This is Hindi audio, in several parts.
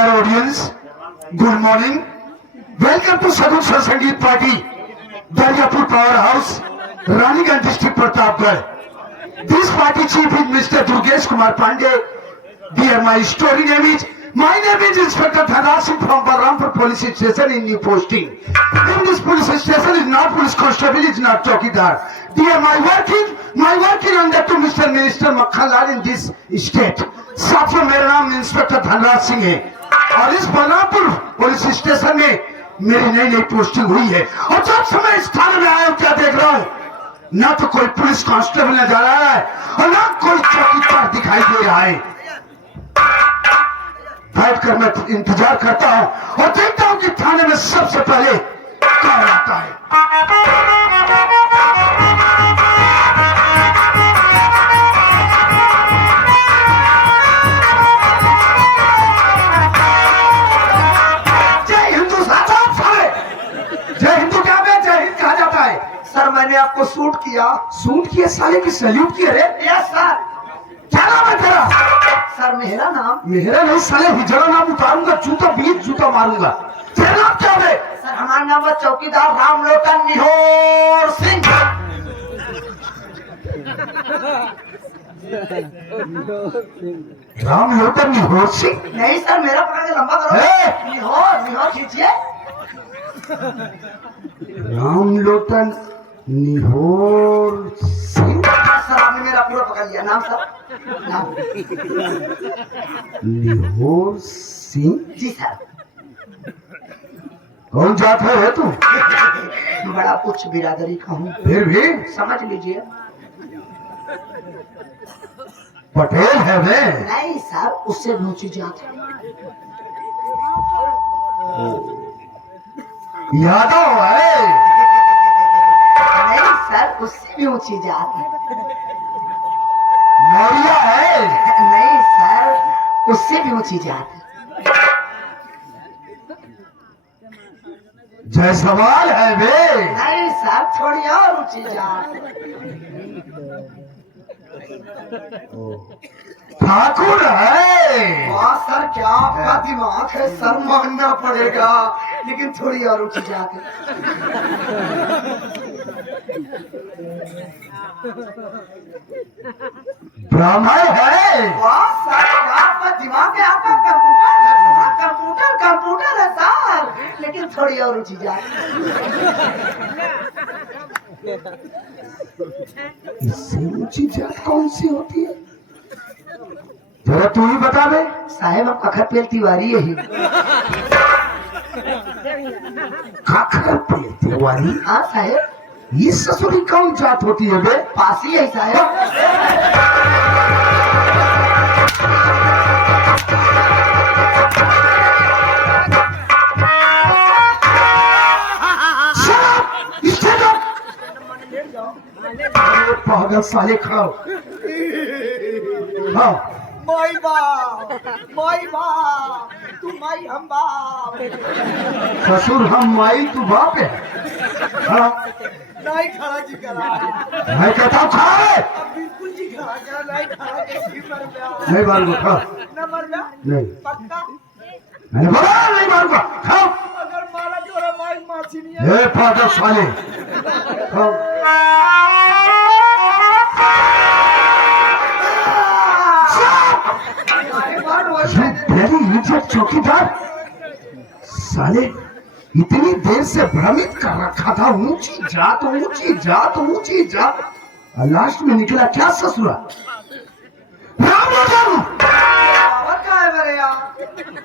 dear audience, good morning. Welcome to Sadhu Sangeet Party, Daryapur Powerhouse, Raniganj District, Pratapgarh. This party chief is Mr. Durgesh Kumar Pandey. Dear, my story name is, my name is Inspector Dhana Singh from Balrampur Police Station in new posting. In this police station is not police constable, is not chowkidar. Dear, my working under to Mr. Minister Makhanlal in this state. साथियों, मेरा नाम इंस्पेक्टर धनराज सिंह है और इस बलरामपुर पुलिस स्टेशन में मेरी नई नई पोस्टिंग हुई है। और जब समय इस थाने में आया हूँ, क्या देख रहा हूँ, ना तो कोई पुलिस कांस्टेबल नजर आ रहा है और ना कोई चौकीदार दिखाई दे रहा है। बैठकर मैं इंतजार करता हूँ और देखता हूँ कि थाने में सबसे पहले कौन आता है। मैंने आपको सूट किया साले की सैल्यूट किया रे। Yes sir. क्या नाम है तेरा? सर मेरा नाम मेरा नहीं साले, हिजड़ा नाम उतारूंगा, जूता मारूंगा। तेरा नाम क्या है? सर हमारा नाम है चौकीदार रामलोटन निहोर सिंह। रामलोटन निहोर सिंह? नहीं सर, मेरा पकड़ के लंबा करो। निहोर खींचिए। रामलोटन निहोर सिंह। सर आपने मेरा पूरा पकड़ लिया। नाम सर? नाम निहोर सिंह जी सर। कौन जात है तू? बड़ा उच्च बिरादरी का हूँ। फिर भी समझ लीजिए। पटेल है वे? नहीं सर, उससे ऊंची जात है। यादव है? नहीं सर, उससे भी ऊंची जात है। मौर्य है? नहीं सर, उससे भी ऊंची जात है। जायसवाल है वे? नहीं सर, थोड़ी और ऊंची जात है। ठाकुर है? वाह सर, क्या आपका दिमाग है सर, मानना पड़ेगा, लेकिन थोड़ी और ऊंची जात है। ब्राह्मण है? वाह सर, क्या आपका दिमाग है, आपका कंप्यूटर है सर, लेकिन थोड़ी और ऊंची जात है। इससे ऊंची जात कौन सी होती है? जरा तू ही बता दे। साहेब आप खखरपेल तिवारी है। खखरपेल तिवारी? हाँ साहेब। ये ससुरी कौन जात होती है बे? पासी है साहेब। पागल साले खाओ। हाँ। माई बाप, तू माई हम बाप। ससुर हम माई तू बाप है। हाँ। नहीं खड़ा जी करा। मैं कहता हूँ खा है। बिल्कुल जी खड़ा करा, नहीं खड़ा कैसी मर गया। नहीं मारूंगा, खा। न मर गया? नहीं। पक्का? मैंने बोला नहीं मारूंगा, खाओ। अगर मारा तो माई माछी नहीं है। ए पागल साले खाओ। चौकीदार साले इतनी देर से भ्रमित कर रखा था, ऊंची जात। और लास्ट में निकला क्या ससुरा?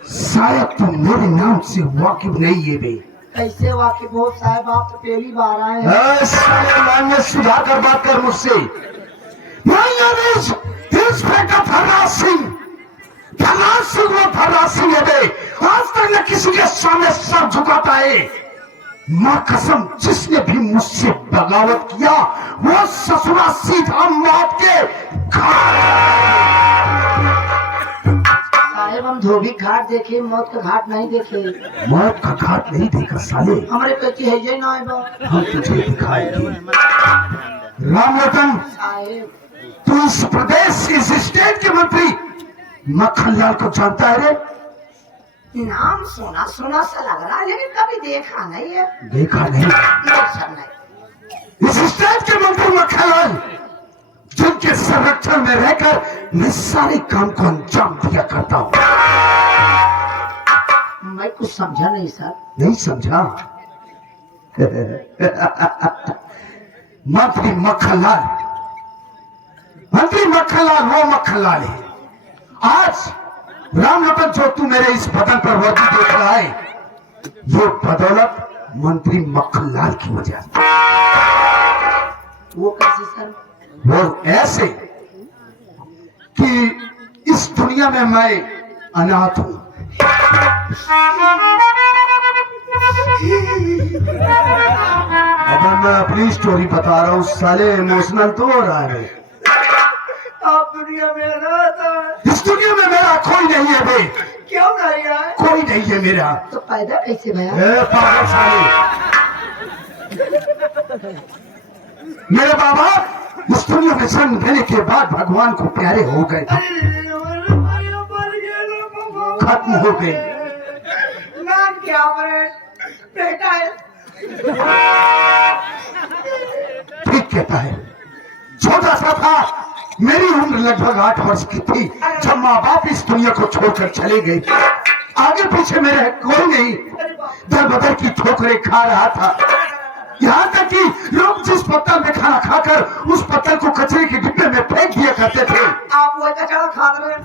शायद तुम मेरे नाम से वाकिफ नहीं है बे। कैसे वाकिफ हो साहब, आप तो पहली बार आए हैं। साले सुधार कर बात कर मुझसे। इंस्पेक्टर धनराज सिंह है बे। आज तक न किसी के सामने सर झुकाता है। माँ कसम, जिसने भी मुझसे बगावत किया वो ससुरा सीधा मौत के साहेब हम धोबी घाट देखे, मौत का घाट नहीं देखे। मौत का घाट नहीं देखा साले। हमारे पेटी है ये ना है। हम तुझे दिखाएंगे। रामलोटन, साहेब तू इस प्रदेश, इस स्टेट के मंत्री मक्खनलाल को जानता है रे? नाम सुना सुना सा लग रहा है, लेकिन कभी देखा नहीं है। देखा नहीं? नहीं सर नहीं। इस स्टेट के मंत्री मक्खनलाल, जिनके संरक्षण में रहकर मैं सारे काम को अंजाम दिया करता हूँ। मैं कुछ समझा नहीं सर। नहीं समझा? मंत्री मक्खनलाल, मंत्री मक्खनलाल वो मक्खनलाल है। आज रामलखन जो तू मेरे इस बदन पर वर्दी देख रहा है, ये बदौलत मंत्री मक्खनलाल की वजह से। वो कैसे सर? वो ऐसे कि इस दुनिया में मैं अनाथ हूं। अब मैं अपनी स्टोरी बता रहा हूँ, साले इमोशनल तो हो रहा है। आप दुनिया में अनाथ हैं। इस दुनिया में मेरा कोई नहीं है बे। क्यों नहीं है? कोई नहीं है मेरा। तो पैदा कैसे भया? ए पागल साले, मेरे बाबा इस दुनिया में जन्म लेने के बाद भगवान को प्यारे हो गए, खत्म हो गए। नाम क्या पड़े? बेटा है। ठीक कहता है। छोटा सा था, मेरी उम्र लगभग 8 वर्ष की थी जब माँ बाप इस दुनिया को छोड़कर चले गए। आगे पीछे मेरे कोई नहीं, दर बदर की ठोकरें खा रहा था। यहाँ तक कि लोग जिस पत्तल में खाना खाकर उस पत्तल को कचरे के डिब्बे में फेंक दिया करते थे। आप वो कचरा खा रहे हैं।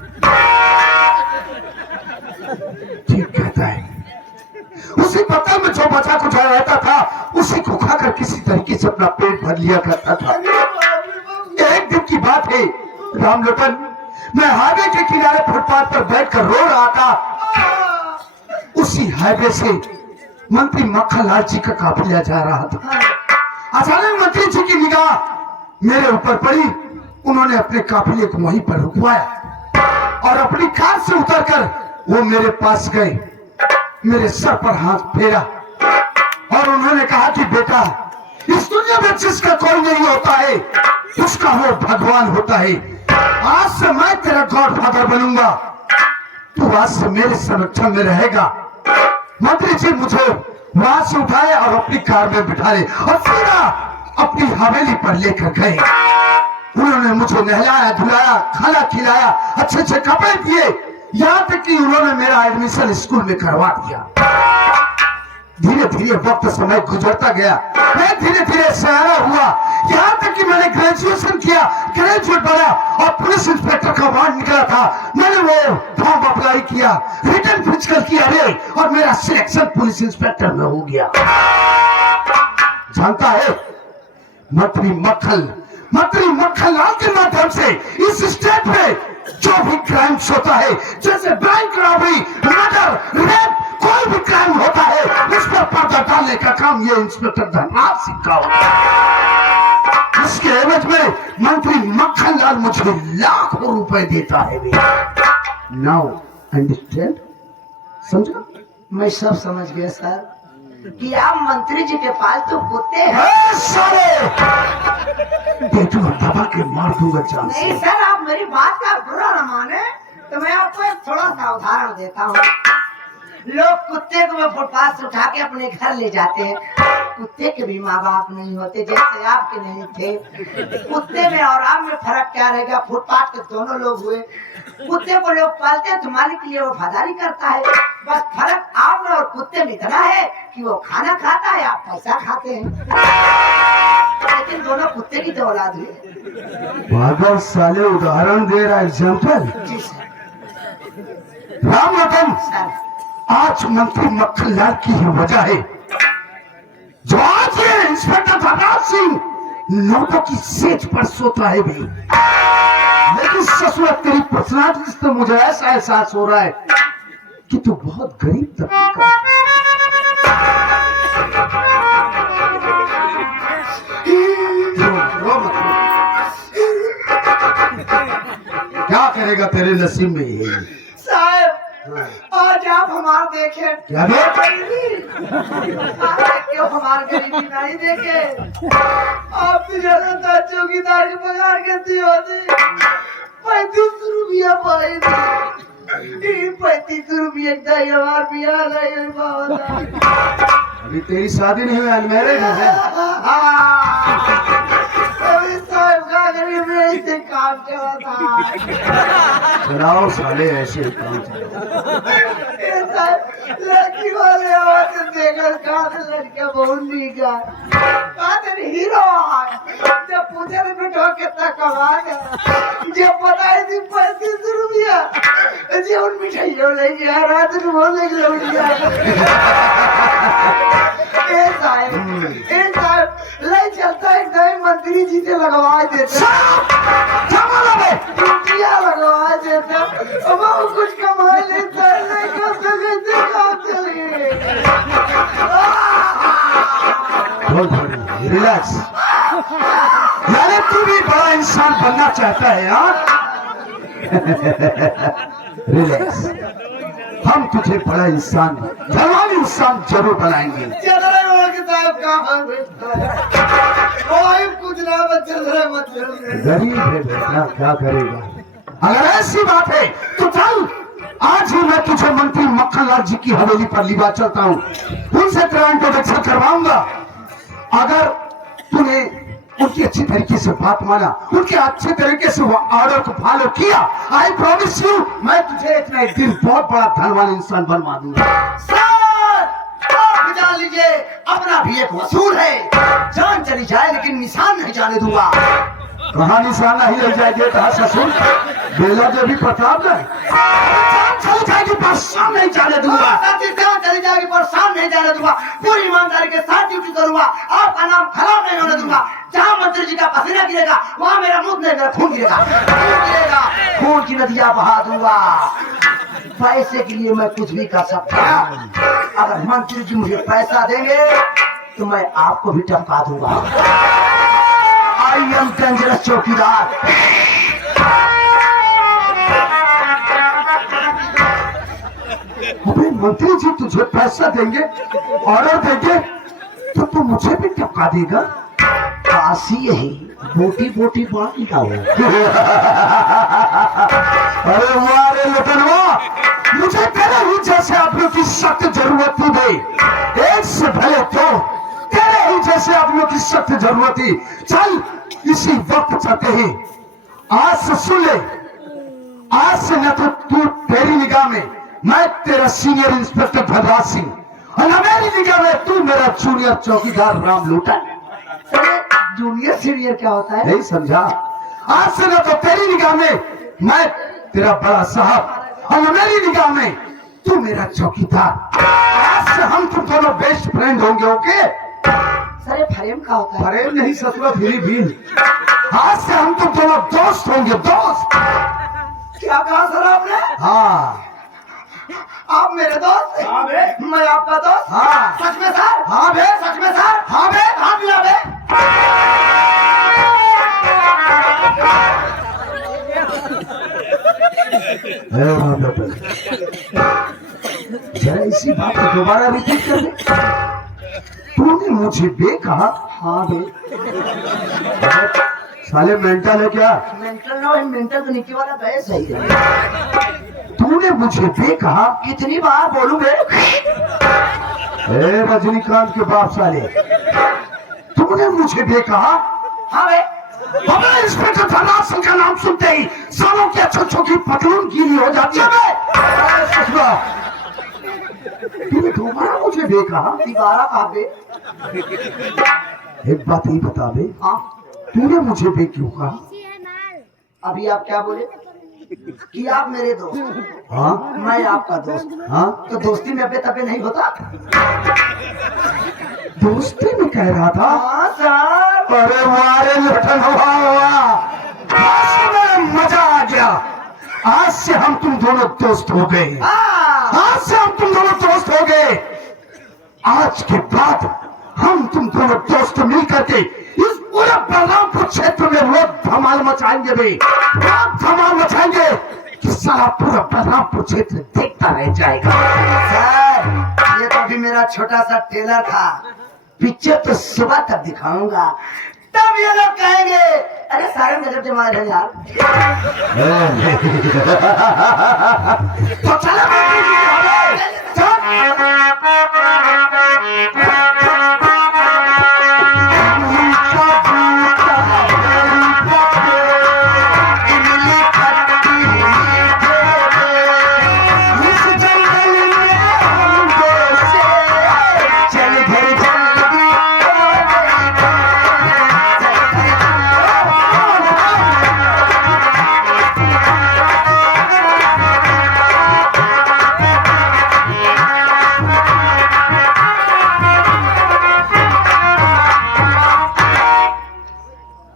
ठीक कहता है। उसी पत्तल में जो बचा कुछ रहता था, उसी को खाकर किसी तरीके से अपना पेट भर लिया करता था। एक दिन की बात है रामलखन, मैं हाईवे के किनारे फुटपाथ पर बैठकर रो रहा था। उसी हाईवे से मंत्री मक्खनलाल जी का काफिला जा रहा था। अचानक मंत्री जी की निगाह मेरे ऊपर पड़ी। उन्होंने अपने काफिले को वहीं पर रुकवाया और अपनी कार से उतरकर वो मेरे पास गए, मेरे सर पर हाथ फेरा और उन्होंने कहा कि बेटा, इस दुनिया में जिसका कोई नहीं होता है उसका वो भगवान होता है। आज से मैं तेरा गॉडफादर बनूंगा, तू आज से मेरे संरक्षण में रहेगा। मंत्री जी मुझे वहां से उठाए और अपनी कार में बिठा ले और सीधा अपनी हवेली पर लेकर गए। उन्होंने मुझे नहलाया धुलाया, खाना खिलाया, अच्छे अच्छे कपड़े दिए, यहाँ तक कि उन्होंने मेरा एडमिशन स्कूल में करवा दिया। धीरे धीरे वक्त समय गुजरता गया, मैं धीरे धीरे सयाना हुआ, यहाँ तक कि मैंने ग्रेजुएशन किया, ग्रेजुएट बना और पुलिस इंस्पेक्टर का वार्ड निकला था। मैंने वो फॉर्म अप्लाई किया, रिटर्न फिजिकल किया रे और मेरा सिलेक्शन पुलिस इंस्पेक्टर में हो गया। जानता है मंत्री मक्खनलाल के माध्यम से इस स्टेट में जो भी क्राइम्स होता है, जैसे बैंक रॉबरी, मर्डर, रेप, कोई भी क्राइम होता है उस पर पर्दा डालने का काम ये इंस्पेक्टर धनराज सिंह का होता है। इसके एवज में मंत्री मक्खनलाल मुझे लाखों रुपए देता है। Now understand? समझा? मैं सब समझ गया सर कि आप मंत्री जी के पालतू कुत्ते हैं। सारे बेटू दबा के मार दूंगा जान से। नहीं सर, आप मेरी बात का बुरा न माने तो मैं आपको एक थोड़ा सा उदाहरण देता हूँ। लोग कुत्ते को फुटपाथ से उठा के अपने घर ले जाते हैं। कुत्ते के भी माँ बाप नहीं होते, जैसे आपके नहीं थे। कुत्ते में और आप में फर्क क्या रहेगा? फुटपाथ के दोनों लोग हुए। कुत्ते को लोग पालते हैं तो मालिक के लिए वफादारी करता है, बस फर्क आप में और कुत्ते में इतना है कि वो खाना खाता है, आप पैसा खाते हैं। लेकिन दोनों कुत्ते की तो औलाद हुई। पागल साले, उदाहरण दे रहा एग्जाम्पल। जी सर। रामलखन, सर आज मंत्री मक्खनलाल की ही वजह है जो आज ये इंस्पेक्टर धनराज सिंह नौटों की सेज पर सोता है भी। लेकिन ससुर तेरी पर्सनालिटी से मुझे ऐसा एहसास हो रहा है कि तू बहुत गरीब तबके का क्या करेगा, तेरे नसीब में ये है। साहब, आज आप हमार देखे क्या देख? क्यों हमार गरीबी नहीं देखे? आप भी ज्यादा चौकीदार के पगार कितनी होती? 35 रुपया पाई थी। ₹35 हमार बियाह नहीं बहुत। अभी तेरी शादी नहीं हुई, अनमैरिड है। अभी साहब का गरीब में से काम चला था। चलाओ साले, ऐसे ही काम चला। ये साहब लड़की वाले आवाज देखकर कहा लड़का बहुत नीक है, हीरो है। जब पूछे तो बेटा कितना कमा गया, जब बताए थी ₹35 जी उन मिठाइयों ले गया, रात को बोलने के लिए ले चलता है नए मंत्री जी से लगवा देते, ड्यूटियाँ लगवा देते, वो कुछ कमा लेता है, काम चलिए। रिलैक्स, यार तू भी बड़ा इंसान बनना चाहता है यार। रिलैक्स, हम तुझे बड़ा इंसान, धनवान इंसान जरूर बनाएंगे। गरीब है बेटा, क्या करेगा। अगर ऐसी बात है तो चल, आज ही मैं तुझे मंत्री मक्खनलाल जी की हवेली पर लिवा चलता हूँ, उनसे तेरा इंट्रोडक्शन करवाऊंगा। अगर तूने उनकी अच्छी तरीके से बात माना, उनके अच्छे तरीके से वो ऑर्डर को फॉलो किया, आई प्रॉमिस यू, मैं तुझे एक ना एक दिन बहुत बड़ा धनवान इंसान बनवा दूंगा। आप जान लीजिए, अपना भी एक वसूल है, जान चली जाए लेकिन निशान नहीं जाने दूंगा। कहाँ निशान नहीं रह जाएगी, कहा ससुर बेला देवी प्रताप नहीं चल जाएगी, परेशान नहीं जाने दूंगा। चली जाएगी, परेशान नहीं जाने दूंगा, पूरी ईमानदारी के साथ ड्यूटी करूंगा, आपका नाम खराब नहीं होने दूंगा। जहाँ मंत्री जी का पसीना गिरेगा वहाँ मेरा मुंह नहीं, मेरा खून गिरेगा, खून की नदियाँ बहा दूंगा। पैसे के लिए मैं कुछ भी कर सकता हूँ, अगर मंत्री जी मुझे पैसा देंगे तो मैं आपको भी टपका दूंगा। आई एम डेंजरस चौकीदार। अबे मंत्री जी तुझे पैसा देंगे, ऑर्डर देंगे, तो तू मुझे भी टपका देगा। काशी यही बोटी बोटी बांट हो। अरे वारे लटनवा, मुझे तेरे ही जैसे आदमियों की सख्त जरूरत थी भाई, एक से भले तो तेरे ही जैसे आदमियों की सख्त जरूरत थी। चल इसी वक्त चलते हैं, आज से सुन ले, आज से न तो तू, तेरी निगाह में मैं तेरा सीनियर इंस्पेक्टर भरराज सिंह, और न मेरी निगाह में तू मेरा जूनियर चौकीदार राम लोटन। जूनियर सीनियर क्या होता है? नहीं समझा? आज से न तो तेरी निगाह में मैं तेरा बड़ा साहब, और न मेरी निगाह में तू मेरा चौकीदार। आज से हम तुम दोनों बेस्ट फ्रेंड होंगे। ओके? सर फरेम का होता है? फरेम नहीं ससुरा, फिर आज से हम तुम दोनों दोस्त होंगे, दोस्त। क्या कहा सर आपने? हाँ, आप मेरे दोस्त? हाँ बे। मैं आपका दोस्त? हाँ। सच में सर? हाँ बे। सच में सर? हाँ बे। हाँ मिला बे। जरा इसी बात को दोबारा रिपीट कर दे। तूने मुझे बे कहा? हाँ बे। साले मेंटल है क्या? मेंटल ना, मेंटल तो नीचे वाला बे सही है। तूने मुझे बे कहा? कितनी बार बोलूं बे? ए रजनीकांत के बाप साले, तूने मुझे बे कहा? हाँ बे। हमें इंस्पेक्टर धनराज सिंह का नाम सुनते ही सालों की अच्छों की पतलून गीली हो जाती है। तूने दोबारा मुझे बे कहा? दोबारा कहा बे? एक बात ही बता बे, हाँ तूने मुझे बे क्यों कहा? अभी आप क्या बोले कि आप मेरे दोस्त? हाँ मैं आपका दोस्त। हाँ, तो दोस्ती में अबे तबे नहीं होता? दोस्ती में कह रहा था। हाँ सर। अरे वारे लठन हुआ, मजा आ गया। आज से हम तुम दोनों दोस्त हो गए। आज से हम तुम दोनों दोस्त हो गए। आज के बाद हम तुम दोनों दोस्त मिल करके इस पूरे बलरामपुर क्षेत्र में वो धमाल मचाएंगे भी, धमाल मचाएंगे कि सारा पूरा बलरामपुर क्षेत्र देखता रह जाएगा। सर ये तो अभी मेरा छोटा सा टेलर था, पिक्चर तो सुबह तक दिखाऊंगा, तब ये लोग कहेंगे अरे सारंग गजब जमा रहे यार। तो चलो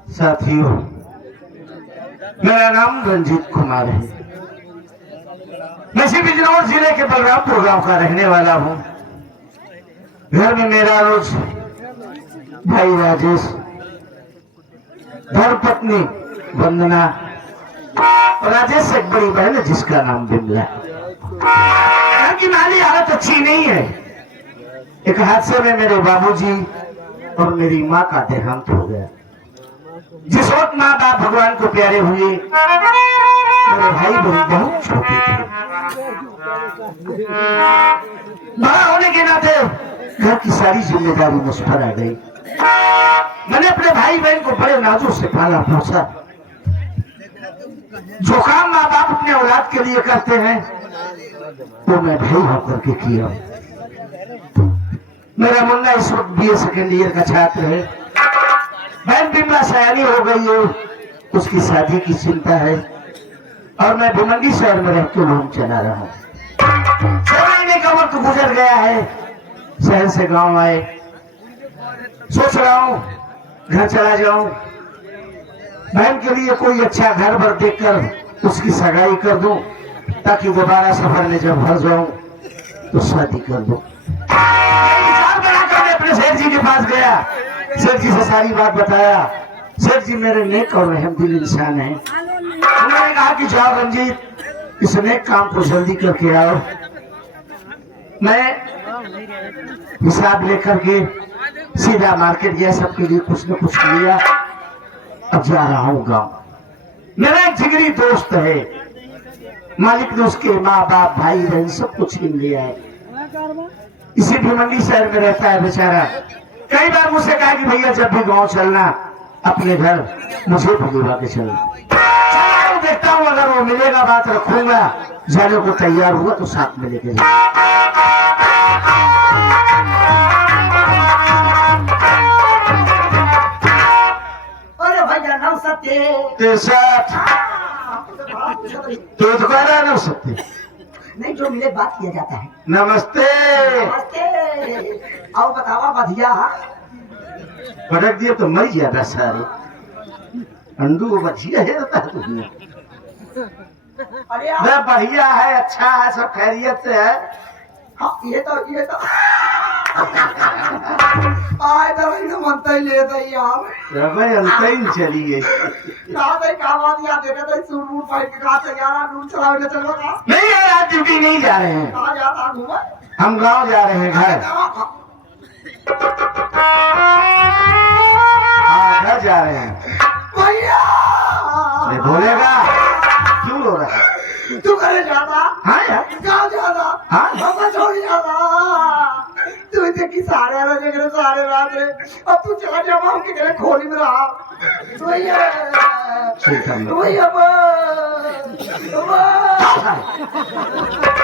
साथियों, मेरा नाम रंजीत कुमार है। मैं इसी बिजनौर जिले के बलरामपुर गांव का रहने वाला हूं। घर में मेरा रोज भाई राजेश, धर्मपत्नी वंदना, राजेश से एक बड़ी बहन है जिसका नाम बिमला। घर की माली हालत अच्छी नहीं है। एक हादसे में मेरे बाबूजी और मेरी माँ का देहांत हो गया। जिस वक्त माँ बाप भगवान को प्यारे हुए, मेरे भाई बहन बहुत छोटे थे। बड़ा होने के नाते घर की सारी जिम्मेदारी मुझ पर आ गई। मैंने अपने भाई बहन को बड़े नाजों से पाला पोसा। जो काम माँ बाप अपने औलाद के लिए करते हैं वो मैं भाई होकर के किया। मेरा मुन्ना इस वक्त BA सेकेंड ईयर का छात्र है। बहन बिमला सयानी हो गई है, उसकी शादी की चिंता है और मैं भिमंडी शहर में रहकर लोन चला रहा हूँ। 6 महीने का वक्त गुजर गया है। शहर से गांव आए, सोच रहा हूँ घर चला जाऊं, बहन के लिए कोई अच्छा घर भर देखकर उसकी सगाई कर दूं, ताकि दोबारा सफर में जब भर जाऊं तो शादी कर दूं। विचार बनाकर मैं अपने सेठ जी के पास गया। सेठ जी से सारी बात बताया। सेठ जी मेरे नेक और रहमदिल इंसान हैं। उन्होंने कहा कि जाओ रंजीत, इस नेक काम को जल्दी करके आओ। मैं हिसाब लेकर के सीधा मार्केट गया, सबके लिए कुछ न कुछ लिया। अब जा रहा हूँ गाँव। मेरा एक जिगरी दोस्त है, मालिक ने उसके माँ बाप भाई बहन सब कुछ छीन लिया है। इसी भिमंडी शहर में रहता है बेचारा। कई बार मुझसे कहा कि भैया जब भी गांव चलना अपने घर मुझे बुलवा के चलना। देखता हूँ अगर वो मिलेगा बात रखूंगा, जाने को तैयार हुआ तो साथ में लेके जाऊंगा। अरे भैया नाम सत्य तो कह रहा है ना सत्य नहीं, जो मिले बात किया जाता है। नमस्ते। नमस्ते। आओ बतावा बढ़िया। पटक दिए तो मर ज्यादा सारे अंडू बढ़िया है रहता है तुम्हें। अरे बढ़िया है, अच्छा है, सब खैरियत से है। हाँ, ये तो आए तो मनता ही ले यार अंत चली गई। का बात यार देखा था सूट बूट पहन के कहा था यार रूट चलावे चलो का नहीं यार, आज ड्यूटी नहीं जा रहे हैं। कहाँ जाता घूमा? हम गांव जा रहे हैं घर। हाँ घर जा रहे हैं। भैया नहीं बोलेगा, क्यों रो रहा है? तू करे जाता? हाँ यार। गाँव जाता? हाँ बाबा छोड़ जाता। तू इतने की सारे रात रे, अब तू चला जावा हम के खोली में रहा। भैया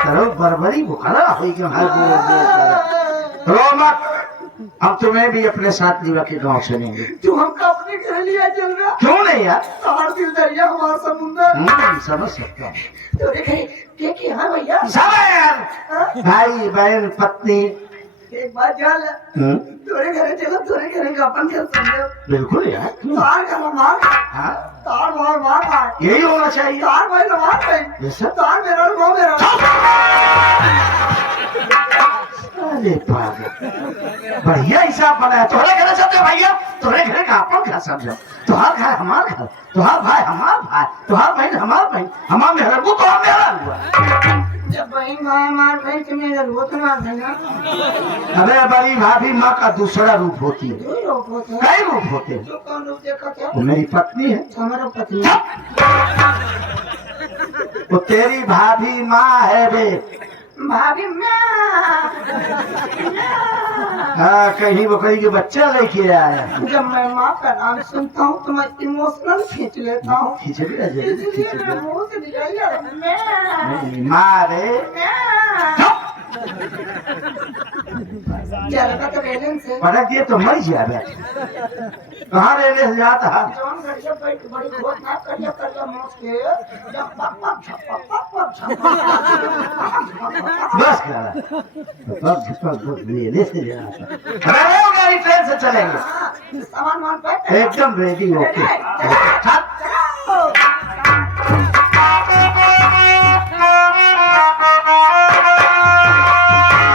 करो बरबरी बुखारा हो रो मत। अब तुम्हें भी अपने साथ लीवा के गांव चलेंगे। तू हमका अपने घर लिया चल रहा? क्यों नहीं यार, तार दिल दरिया हमारा समुंदर। समझ सकता हूँ। तो देखे के हाँ भैया सब है यार, भाई बहन पत्नी। एक बात जान तोरे घरे चलो, तोरे घरे का अपन घर समझो। बिल्कुल यार। तार का मार, हाँ तार मार यही होना चाहिए। तार भाई मार भाई, तार मेरा वो मेरा। अरे पागल, बढ़िया हिसाब बनाया। तोरे घरे चलते भैया, तोरे घरे का अपन घर समझो। तुहार घर हमार घर, तुहार भाई हमार भाई, तुहार बहन हमार बहन, हमार मेहरा वो तो मेरा हुआ। जब बहन भाई मार बहन के मेरे रोत मार देना। अबे बड़ी भाभी माँ का दूसरा रूप होती है। दो लोग होते हैं। कई रूप होते हैं। जो कौन रूप देखा क्या? वो मेरी पत्नी है, हमारा पत्नी। वो तेरी भाभी माँ है बे। भाभी मैं हाँ, कहीं बकरी के बच्चा लेके आया। जब मैं माँ का नाम सुनता हूँ तो मैं इमोशनल खींच लेता हूँ। खींच लिया इसलिए मेरे मुंह से निकल गया मैं। माँ रे। जलवा तो रेलन से पटक दिए तो मर जाए। कहाँ रहने से जाता है? जौन घड़िया बैठ बड़ी घोट ना करिया करिया मोच के जब पक पक झपक पक पक झपक बस करा। लेने से जाता। गाड़ी ट्रेन से चलेंगे। सामान मान पे एकदम रेडी ओके।